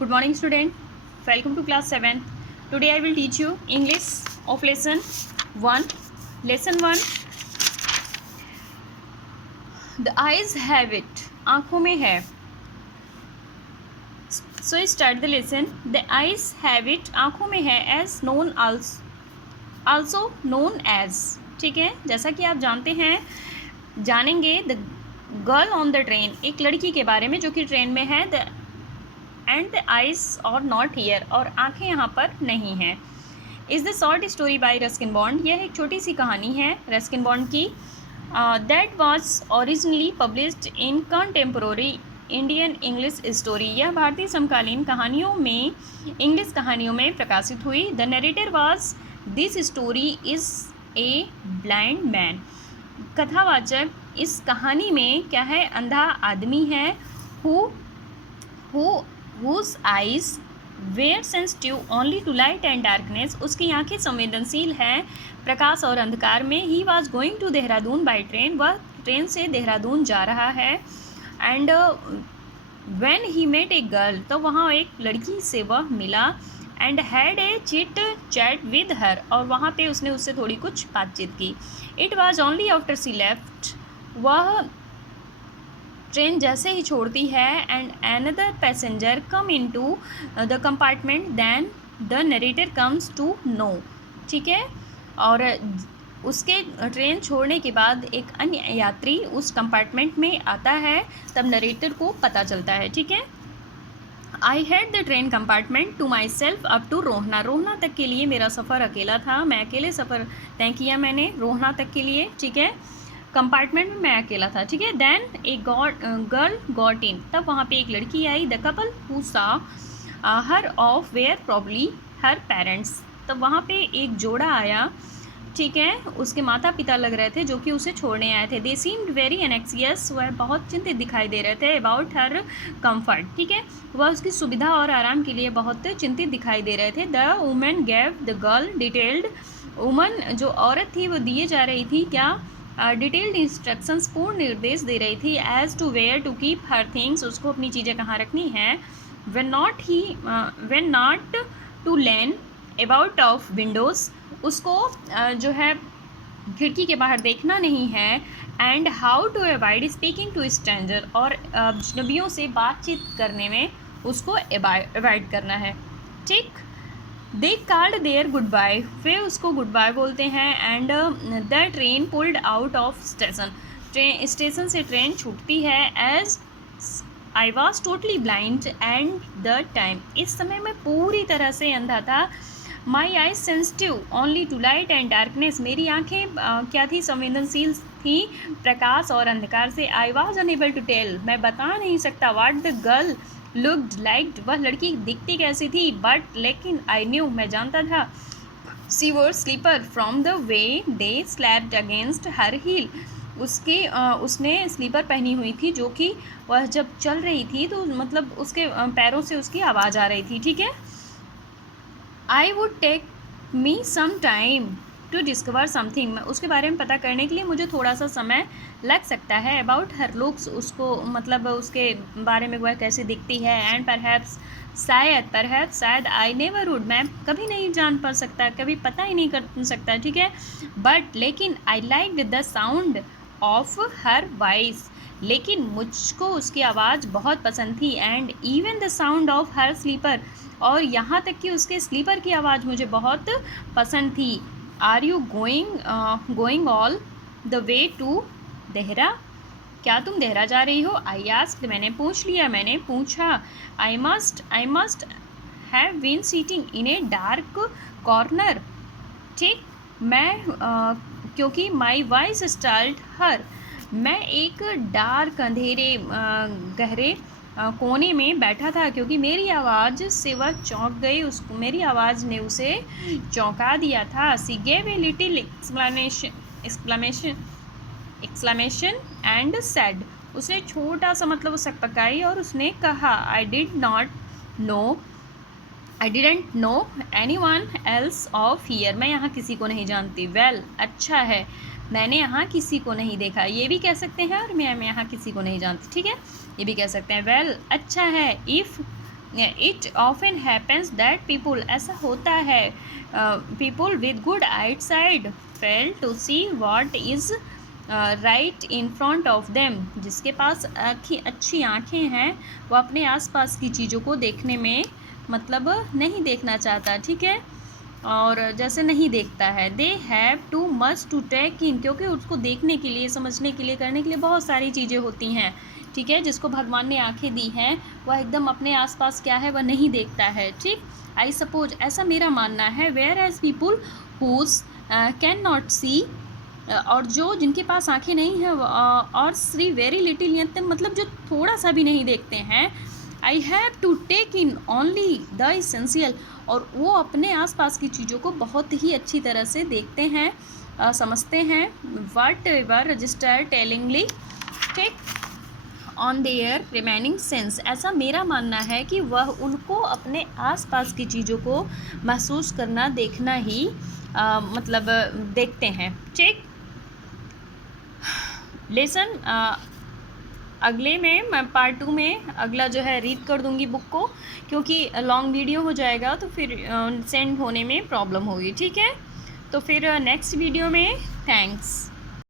Good morning, student. Welcome to class 7. Today I will teach you English of lesson 1. Lesson 1. The eyes have it. आँखों में है. So start the lesson. The eyes have it. आँखों में है. As known also known as. ठीक है, जैसा कि आप जानते हैं, जानेंगे the girl on the train, एक लड़की के बारे में जो कि ट्रेन में है. द एंड द आइज और नॉट हियर, और आंखें यहाँ पर नहीं हैं. Is the short story by Ruskin bond. यह एक छोटी सी कहानी है रस्किन बॉन्ड की. That was originally published in contemporary Indian English story. यह भारतीय समकालीन कहानियों में, इंग्लिश कहानियों में प्रकाशित हुई. The narrator was this story is a blind man. कथावाचक इस कहानी में क्या है? अंधा आदमी है. whose eyes were sensitive only to light and darkness. उसकी आंखें संवेदनशील हैं प्रकाश और अंधकार में. he was going to Dehradun by train. वह ट्रेन से देहरादून जा रहा है. and when he met a girl, तो वहाँ एक लड़की से वह मिला. and had a chit chat with her, और वहाँ पे उसने उससे थोड़ी कुछ बातचीत की. it was only after she left, वह ट्रेन जैसे ही छोड़ती है, and another passenger come into the compartment then the narrator comes to know. ठीक है, और उसके ट्रेन छोड़ने के बाद एक अन्य यात्री उस कंपार्टमेंट में आता है, तब नरेटर को पता चलता है. ठीक है. I had the train compartment to myself up to Rohana. Rohana तक के लिए मेरा सफ़र अकेला था. मैं अकेले सफ़र तय किया मैंने रोहना तक के लिए. ठीक है, कंपार्टमेंट में मैं अकेला था. ठीक है. Then a girl got in. तब वहाँ पे एक लड़की आई. The couple who saw her off where probably her parents. तब वहाँ पे एक जोड़ा आया. ठीक है, उसके माता पिता लग रहे थे जो कि उसे छोड़ने आए थे. दे सीम्ड वेरी एनेक्सियस. वह बहुत चिंतित दिखाई दे रहे थे. About her comfort. ठीक है, वह उसकी सुविधा और आराम के लिए बहुत चिंतित दिखाई दे रहे थे. The women gave the girl detailed. Woman जो औरत थी वो दिए जा रही थी क्या? डिटेल्ड इंस्ट्रक्शंस, पूर्ण निर्देश दे रही थी. As to where to keep her things, उसको अपनी चीज़ें कहाँ रखनी है. When not to lean about of windows, उसको जो है खिड़की के बाहर देखना नहीं है. And how to avoid speaking to stranger, और अजनबियों से बातचीत करने में उसको अवॉइड करना है. ठीक. They called their good bye. वे उसको गुड बाय बोलते हैं. And the train pulled out of station. Train station से ट्रेन छूटती है. As I was totally blind and the time. इस समय मैं पूरी तरह से अंधा था. My eyes sensitive only to light and darkness. मेरी आँखें क्या थी? संवेदनशील थी प्रकाश और अंधकार से. I was unable to tell. मैं बता नहीं सकता. What the girl looked like. वह लड़की दिखती कैसी थी. बट लेकिन आई न्यू, मैं जानता था. She wore slipper from the way they slapped against her heel. उसने स्लीपर पहनी हुई थी जो कि वह जब चल रही थी तो मतलब उसके पैरों से उसकी आवाज़ आ रही थी. ठीक है. I would take me some time to discover something. उसके बारे में पता करने के लिए मुझे थोड़ा सा समय लग सकता है. अबाउट हर लुक्स, उसको मतलब उसके बारे में वह कैसे दिखती है. एंड परहैप्स, शायद आई नेवर वुड, मैं कभी नहीं जान पा सकता, कभी पता ही नहीं कर सकता. ठीक है. बट लेकिन I like the sound of her voice. लेकिन मुझको उसकी आवाज़ बहुत पसंद थी. And even the sound of her slipper, और यहाँ तक कि उसके स्लीपर की आवाज़ मुझे बहुत पसंद थी. Are you going all the way to Dehra. क्या तुम देहरा जा रही हो? आई आस्क्ड, मैंने पूछा. I must have been sitting in a dark corner. ठीक. मैं क्योंकि माई वॉइस स्टार्ट हर, मैं एक डार्क अंधेरे गहरे कोने में बैठा था क्योंकि मेरी आवाज़ से वह चौंक गई. उसको मेरी आवाज़ ने उसे चौंका दिया था. सी gave a little exclamation and said. उसने छोटा सा मतलब सकपकाई और उसने कहा. I didn't know anyone else of here. मैं यहाँ किसी को नहीं जानती. वेल, अच्छा है, मैंने यहाँ किसी को नहीं देखा. ये भी कह सकते हैं. और मैं यहाँ किसी को नहीं जानती. ठीक है, ये भी कह सकते हैं. वेल, अच्छा है. If it often happens that people, ऐसा होता है, people with good eyesight fail to see what is right in front of them, जिसके पास अच्छी आँखें हैं वो अपने आसपास की चीज़ों को देखने में मतलब नहीं देखना चाहता, ठीक है, और जैसे नहीं देखता है। They have too much to take in, क्योंकि उसको देखने के लिए, समझने के लिए, करने के लिए बहुत सारी चीज़ें होती हैं, ठीक है। जिसको भगवान ने आंखें दी हैं वह एकदम अपने आसपास क्या है वह नहीं देखता है, ठीक। आई सपोज, ऐसा मेरा मानना है, whereas people whose can not see, और जो जिनके पास आंखें नहीं हैं और सी वेरी लिटिल, मतलब जो थोड़ा सा भी नहीं देखते हैं, I have to take in only the essential, और वो अपने आसपास की चीज़ों को बहुत ही अच्छी तरह से देखते हैं, समझते हैं, वट एवर रजिस्टर टेलिंगली, ठीक, ऑन देयर रिमेनिंग सेंस। ऐसा मेरा मानना है कि वह उनको अपने आसपास की चीज़ों को महसूस करना, देखना ही मतलब देखते हैं, ठीक। लेसन अगले में मैं पार्ट 2 में अगला जो है रीड कर दूंगी बुक को, क्योंकि लॉन्ग वीडियो हो जाएगा तो फिर सेंड होने में प्रॉब्लम होगी, ठीक है। तो फिर नेक्स्ट वीडियो में, थैंक्स।